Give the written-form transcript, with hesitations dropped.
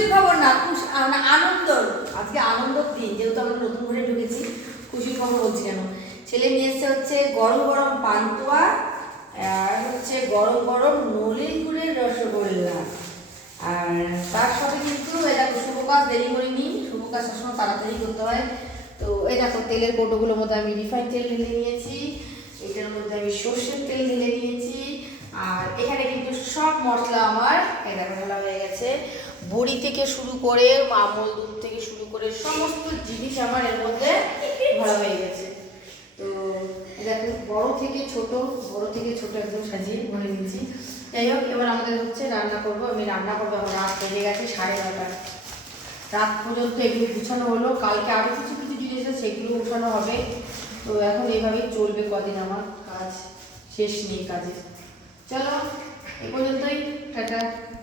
খুশির খবর না, আনন্দ। আজকে আনন্দর দিন, যেহেতু আমরা নতুন ঘরে ঢুকেছি। খুশির খবর বলছি কেন, ছেলে নিয়ে এসছে হচ্ছে গরম গরম পান্তুয়া, আর হচ্ছে গরম গরম নলেন গুড়ের রসগোল্লা। আর তার সাথে কিন্তু এটা শুভ কাজ দেরি করিনি, শুভ কাজ সবসময় তাড়াতাড়ি করতে হয়। তো এই দেখো তেলের কৌটোগুলোর মধ্যে আমি রিফাইন তেল ঢেলে নিয়েছি, এটার মধ্যে আমি সর্ষের তেল ঢেলে নিয়েছি, আর এখানে কিন্তু সব মশলা আমার এটা ঢালা হয়ে গেছে। বড়ি থেকে শুরু করে আমল দুধ থেকে শুরু করে সমস্ত জিনিস আমার এর মধ্যে ভরা হয়ে গেছে। তো দেখো বড় থেকে ছোট একদম সাজিয়ে ভরে নিয়েছি। যাই হোক, এবার আমাদের হচ্ছে রান্না করবো। আমি রান্না করবো, এখন রাত বেজে গেছে 9:30। রাত পর্যন্ত এগুলো গুছানো হলো, কালকে আরও কিছু কিছু জিনিস আছে সেগুলো গুছানো হবে। তো এখন এইভাবেই চলবে কদিন, আমার কাজ শেষ নেই কাজে। চলো এ পর্যন্তই, টাটা।